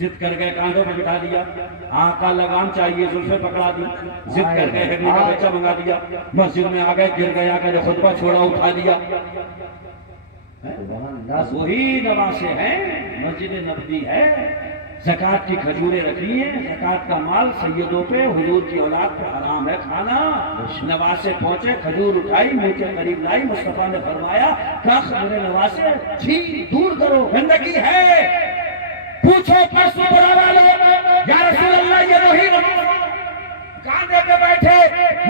ضد کر گئے کاندھوں پہ بٹھا دیا، آقا لگام چاہیے زلفیں پکڑا دی، ضد کر گئے ہرنی کا بچہ منگا دیا، مسجد میں آ گئے گر گیا کہ خطبہ چھوڑا اٹھا دیا۔ وہی نواسے ہیں، مسجد نبوی ہے، زکوٰۃ کی کھجوریں رکھی ہیں، زکوٰۃ کا مال سیدوں پہ حضور کی اولاد پہ حرام ہے کھانا۔ نواسے پہنچے، کھجور اٹھائی، منہ کے قریب لائی، مصطفیٰ نے فرمایا کخ میرے نواسے چھی دور کرو، گندگی ہے۔ پوچھو پرسوں برا لو یا رسول اللہ یہ وہی کاندھے پہ بیٹھے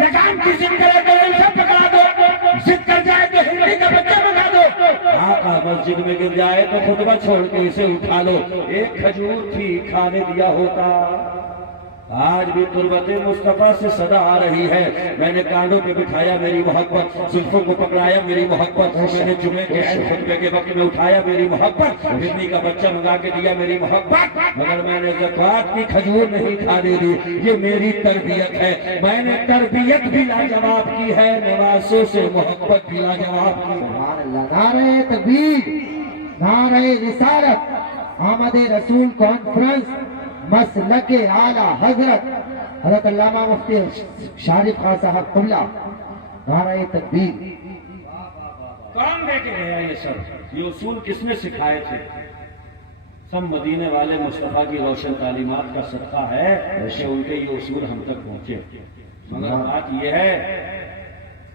لگام کی ضد کرے تو اسے پکڑا دو، ضد کر جائے تو ہندی کا بچہ منگا دو، آقا مسجد میں گر جائے تو خطبہ چھوڑ کے اسے اٹھا لو۔ ایک کھجور تھی کھانے دیا ہوتا۔ آج بھی تربت مصطفیٰ سے صدا آ رہی ہے، میں نے کانڈوں پہ بٹھایا میری محبت، زلفوں کو پکڑایا میری محبت، میں نے جمعے کے خطبے کے وقت میں اٹھایا میری محبت، ہرنی کا بچہ منگا کے دیا میری محبت، مگر میں نے زکوٰۃ کی کھجور نہیں کھانے دی۔ یہ میری تربیت ہے، میں نے تربیت بھی لاجواب کی ہے، نواسوں سے محبت بھی لاجواب کی ہے۔ نعرہ تکبیر، نعرہ رسالت، آمد رسول کانفرنس، مسلک اعلیٰ حضرت علامہ مفتی شارف خان صاحب قبلہ، نعرہ تکبیر۔ کون دے کے گیا یہ سب؟ یہ اصول کس نے سکھائے تھے؟ سب مدینے والے مصطفیٰ کی روشن تعلیمات کا صدقہ ہے کہ ان کے یہ اصول ہم تک پہنچے۔ مگر بات یہ ہے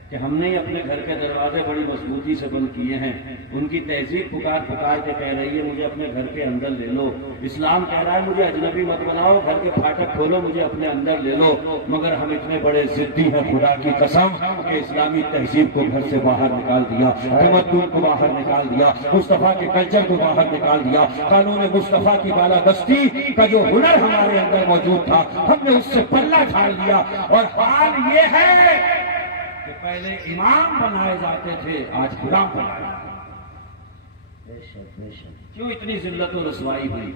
کہ ہم نے اپنے گھر کے دروازے بڑی مضبوطی سے بند کیے ہیں۔ ان کی تہذیب پکار پکار کے کہہ رہی ہے مجھے اپنے گھر کے اندر لے لو، اسلام کہہ رہا ہے مجھے اجنبی مت بناؤ، گھر کے پھاٹک کھولو، مجھے اپنے اندر لے لو، مگر ہم اتنے بڑے ضدی ہیں خدا کی قسم کہ اسلامی تہذیب کو گھر سے باہر نکال دیا، تمدن کو باہر نکال دیا، مصطفیٰ کے کلچر کو باہر نکال دیا، قانون مصطفیٰ کی بالادستی کا جو ہنر ہمارے اندر موجود تھا ہم نے اس سے پلہ جھاڑ لیا۔ اور حال یہ ہے کہ پہلے امام بنائے جاتے تھے، آج غلام بنائے جاتے ہیں۔ کیوں اتنی ذلت و رسوائی ہوئی؟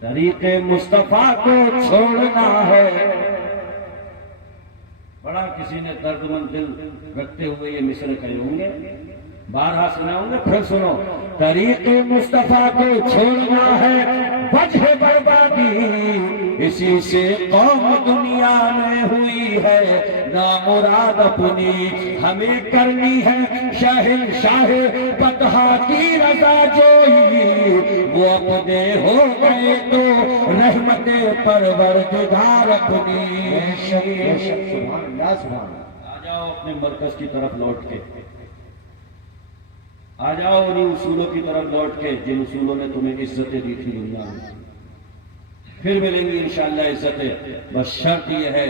طریق مصطفیٰ کو چھوڑنا ہے۔ بڑا کسی نے درد مند دل رکھتے ہوئے یہ مصرع کہے ہوں گے، بارہا سنا ہوں گے، پھر سنو۔ طریق مصطفیٰ کو چھوڑنا ہے، وجہ بربادی اسی سے قوم دنیا میں ہوئی ہے، نامراد اپنی ہمیں کرنی ہے، شہنشاہ بدہا کی رضا جوئی، وہ اپنے ہو گئے تو رحمت پروردگار اپنی۔ آ جاؤ اپنے مرکز کی طرف لوٹ کے، آ جاؤ انہیں اصولوں کی طرف لوٹ کے جن اصولوں نے تمہیں عزتیں دی تھی دنیا میں، پھر ملیں گی انشاءاللہ عزتیں۔ بس شرط یہ ہے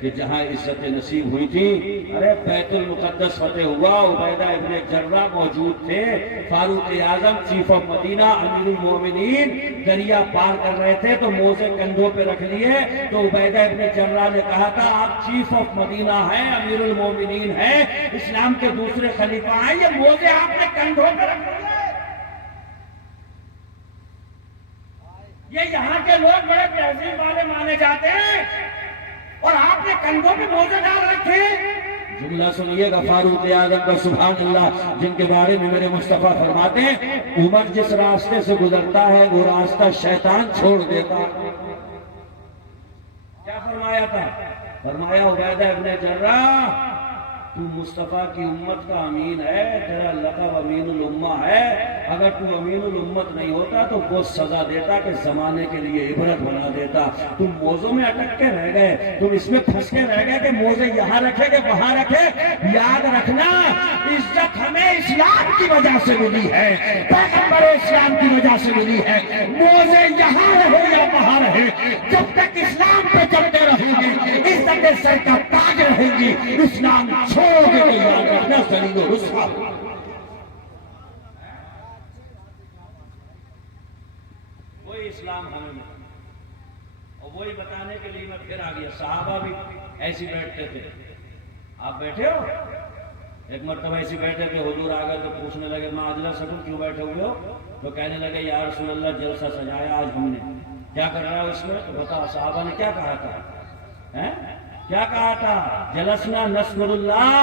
کہ جہاں عزتیں نصیب ہوئی تھی، ارے بیت المقدس فتح ہوا، عبیدہ ابن جرہ موجود تھے، فاروق اعظم چیف آف مدینہ امیر المومنین دریا پار کر رہے تھے تو موزے کندھوں پہ رکھ لیے، تو عبیدہ ابن جرہ نے کہا تھا آپ چیف آف مدینہ ہیں، امیر المومنین ہیں، اسلام کے دوسرے خلیفہ ہیں، یہ موزے آپ نے کندھوں پہ رکھ لیے۔ یہ یہاں کے لوگ بڑے تہذیب والے مانے جاتے ہیں اور آپ نے کندھوں پہ موزے ڈال رکھے۔ جملہ سنیے گا فاروق اعظم کا، سبحان اللہ، جن کے بارے میں میرے مصطفیٰ فرماتے ہیں عمر جس راستے سے گزرتا ہے وہ راستہ شیطان چھوڑ دیتا۔ کیا فرمایا تھا؟ فرمایا عبیدہ ابن جرہ تو مصطفیٰ کی امت کا امین ہے، تیرا لقب امین الامہ ہے، اگر تو امین الامت نہیں ہوتا تو وہ سزا دیتا کہ زمانے کے لیے عبرت بنا دیتا۔ تم موزوں میں اٹک کے رہ گئے، تم اس میں پھنس کے رہ گئے کہ موزے یہاں رکھے کہ وہاں رکھے۔ یاد رکھنا عزت ہمیں اسلام کی وجہ سے ملی ہے، پیغمبر اسلام کی وجہ سے ملی ہے۔ موزے یہاں رہے یا وہاں رہے، جب تک اسلام پہ چلتے رہیں گے عزت سر کا تاج رہے گی، اسلام چھوڑ کے یاد رکھنا ذلیل و رسوا۔ وہی اسلام ہمیں ملا اور وہی بتانے کے لیے میں پھر آ گیا۔ صحابہ بھی ایسی بیٹھتے تھے، آپ بیٹھے ہو؟ ایک مرتبہ ایسی بیٹھے تھے، حضور آ گئے تو پوچھنے لگے ما اجلسکم، کیوں بیٹھے ہوئے ہو؟ تو کہنے لگے یا رسول اللہ جلسہ سجایا آج ہم نے، کیا کر رہا ہو اس میں؟ تو بتا صحابہ نے کیا کہا تھا؟ کیا کہا تھا؟ جلسنا نذکر اللہ،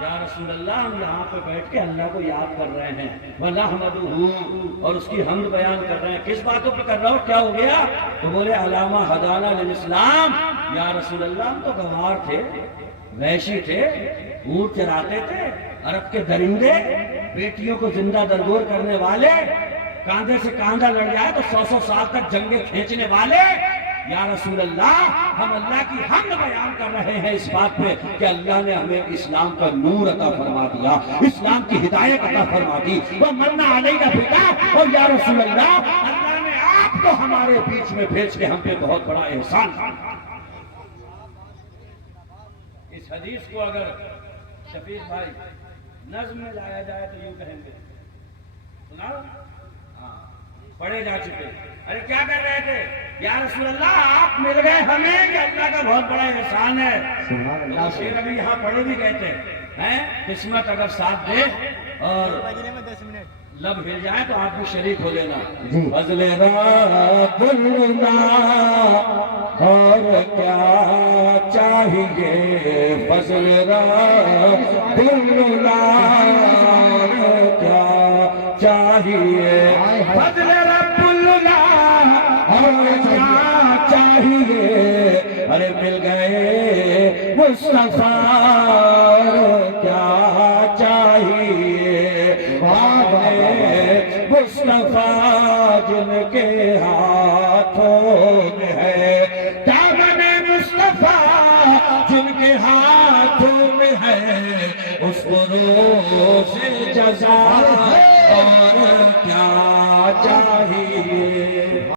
یا رسول اللہ ہم یہاں پہ بیٹھ کے اللہ کو یاد کر رہے ہیں وَنَحْمَدُهُ اور اس کی حمد بیان کر رہے ہیں. کس باتوں پہ کر رہا ہوں, کیا ہو گیا؟ تو بولے علامہ ہدانہ للاسلام. یا رسول اللہ ہم تو گنوار تھے, وحشی تھے, اونٹ چراتے تھے, عرب کے درندے, بیٹیوں کو زندہ درگور کرنے والے, کاندھے سے کاندھا لڑ جائے تو 100 سال تک جنگیں کھینچنے والے. یا رسول اللہ ہم اللہ کی حمد بیان کر رہے ہیں اس بات پہ کہ اللہ نے ہمیں اسلام کا نور عطا فرما دیا, اسلام کی ہدایت عطا فرما دی. وہ مرنا علینا بِاللَّهِ. اور یا رسول اللہ اللہ نے آپ کو ہمارے بیچ میں بھیج کے ہم پہ بہت بڑا احسان. اس حدیث کو اگر شفیق بھائی نظم میں لایا جائے تو یوں کہیں گے, سنا پڑھے جا چکے. ارے کیا کر رہے تھے؟ یا رسول اللہ آپ مل گئے ہمیں کہ اللہ کا بہت بڑا احسان ہے. سبحان اللہ. شیر ابھی یہاں پڑھے بھی کہتے ہیں قسمت اگر ساتھ دے اور لب ہل جائے تو آپ بھی شریک ہو لینا. فضل رب اللہ اور کیا چاہیے, فضل رب اللہ کیا چاہیے, فضل رب اللہ اور کیا چاہیے. ارے مل گئے مصطفیٰ کیا چاہیے, مصطفیٰ جن کے ہاتھوں میں ہے, دامن مصطفیٰ جن کے ہاتھوں میں ہے, اس کو روز جزا